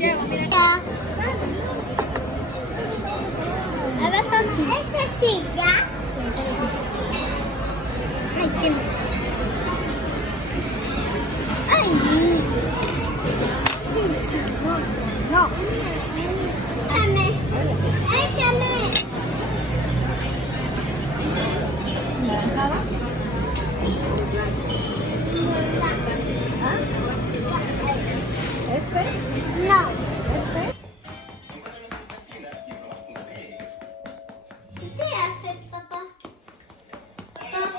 Ya. Evet sen neyse şey ya. Ay değil mi? Ay. No. Anne. Ay anne. No. ¿Qué haces, papá? Oh.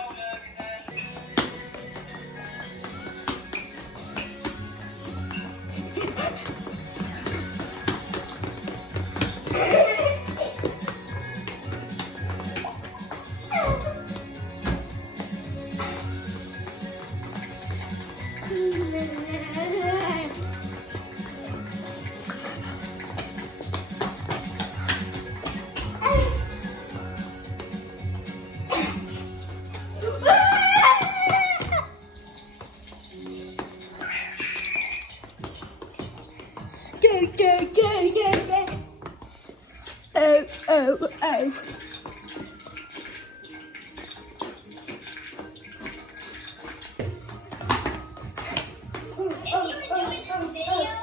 If you enjoyed this video,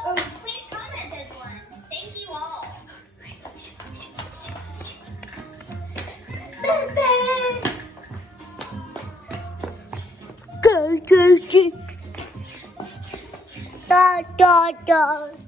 please comment as one. Thank you all. Da da da.